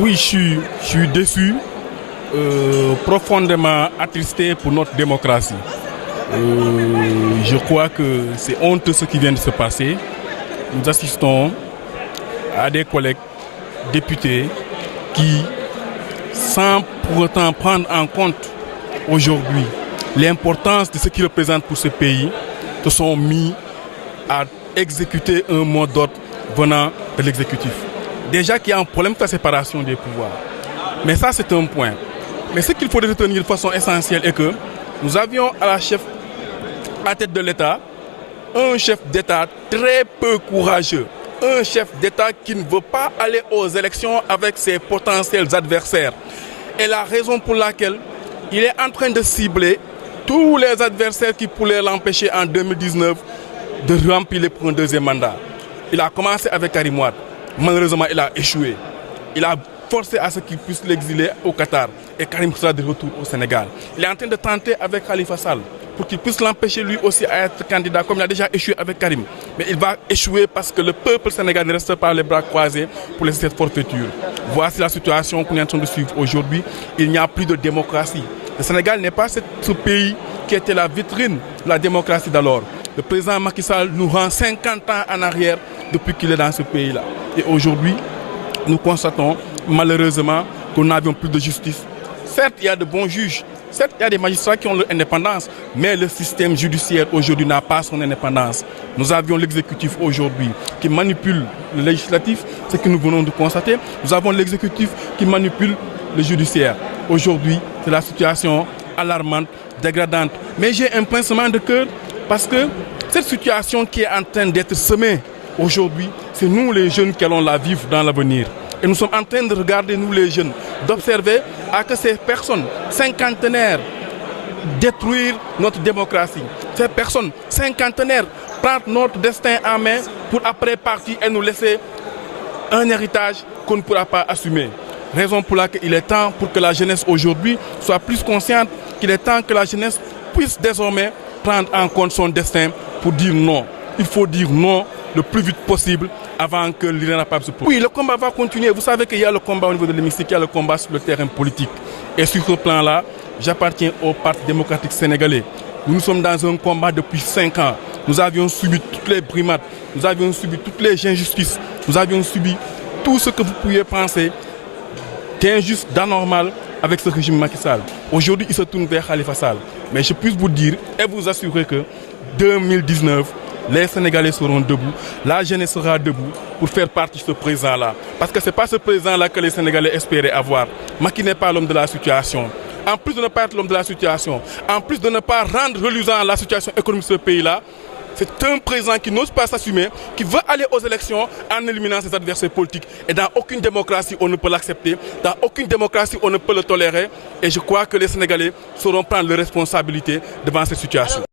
Oui, je suis déçu, profondément attristé pour notre démocratie. Je crois que c'est honteux ce qui vient de se passer. Nous assistons à des collègues députés qui, sans pour autant prendre en compte aujourd'hui l'importance de ce qu'ils représentent pour ce pays, se sont mis à exécuter un mot d'ordre venant de l'exécutif. Déjà qu'il y a un problème de la séparation des pouvoirs. Mais ça, c'est un point. Mais ce qu'il faut retenir de façon essentielle est que nous avions à la tête de l'État, un chef d'État très peu courageux. Un chef d'État qui ne veut pas aller aux élections avec ses potentiels adversaires. Et la raison pour laquelle il est en train de cibler tous les adversaires qui pourraient l'empêcher en 2019 de remplir pour un deuxième mandat. Il a commencé avec Karim Wade. Malheureusement, il a échoué. Il a forcé à ce qu'il puisse l'exiler au Qatar. Et Karim sera de retour au Sénégal. Il est en train de tenter avec Khalifa Sall pour qu'il puisse l'empêcher lui aussi à être candidat, comme il a déjà échoué avec Karim. Mais il va échouer parce que le peuple sénégalais ne reste pas les bras croisés pour laisser cette forfaiture. Voici la situation qu'on est en train de suivre aujourd'hui. Il n'y a plus de démocratie. Le Sénégal n'est pas ce pays qui était la vitrine de la démocratie d'alors. Le président Macky Sall nous rend 50 ans en arrière depuis qu'il est dans ce pays-là. Et aujourd'hui, nous constatons malheureusement que nous n'avions plus de justice. Certes, il y a de bons juges, certes, il y a des magistrats qui ont leur indépendance, mais le système judiciaire aujourd'hui n'a pas son indépendance. Nous avions l'exécutif aujourd'hui qui manipule le législatif, ce que nous venons de constater. Nous avons l'exécutif qui manipule le judiciaire. Aujourd'hui, c'est la situation alarmante, dégradante. Mais j'ai un pincement de cœur parce que cette situation qui est en train d'être semée aujourd'hui, c'est nous les jeunes qui allons la vivre dans l'avenir. Et nous sommes en train de regarder, nous les jeunes, d'observer à que ces personnes cinquantenaires détruire notre démocratie. Ces personnes cinquantenaires prennent notre destin en main pour après partir et nous laisser un héritage qu'on ne pourra pas assumer. Raison pour laquelle il est temps pour que la jeunesse aujourd'hui soit plus consciente, qu'il est temps que la jeunesse puisse désormais prendre en compte son destin pour dire non. Il faut dire non le plus vite possible avant que l'irréparable se produise. Oui, le combat va continuer. Vous savez qu'il y a le combat au niveau de l'hémicycle, il y a le combat sur le terrain politique. Et sur ce plan-là, j'appartiens au Parti démocratique sénégalais. Nous sommes dans un combat depuis 5 ans. Nous avions subi toutes les brimades, nous avions subi toutes les injustices, nous avions subi tout ce que vous pouviez penser d'injuste, d'anormal avec ce régime Macky Sall. Aujourd'hui, il se tourne vers Khalifa Sall. Mais je puis vous dire et vous assurer que 2019, les Sénégalais seront debout, la jeunesse sera debout pour faire partie de ce président-là. Parce que ce n'est pas ce président-là que les Sénégalais espéraient avoir. Macky n'est pas l'homme de la situation. En plus de ne pas être l'homme de la situation, en plus de ne pas rendre reluisant la situation économique de ce pays-là, c'est un président qui n'ose pas s'assumer, qui veut aller aux élections en éliminant ses adversaires politiques. Et dans aucune démocratie, on ne peut l'accepter. Dans aucune démocratie, on ne peut le tolérer. Et je crois que les Sénégalais sauront prendre leurs responsabilités devant cette situation.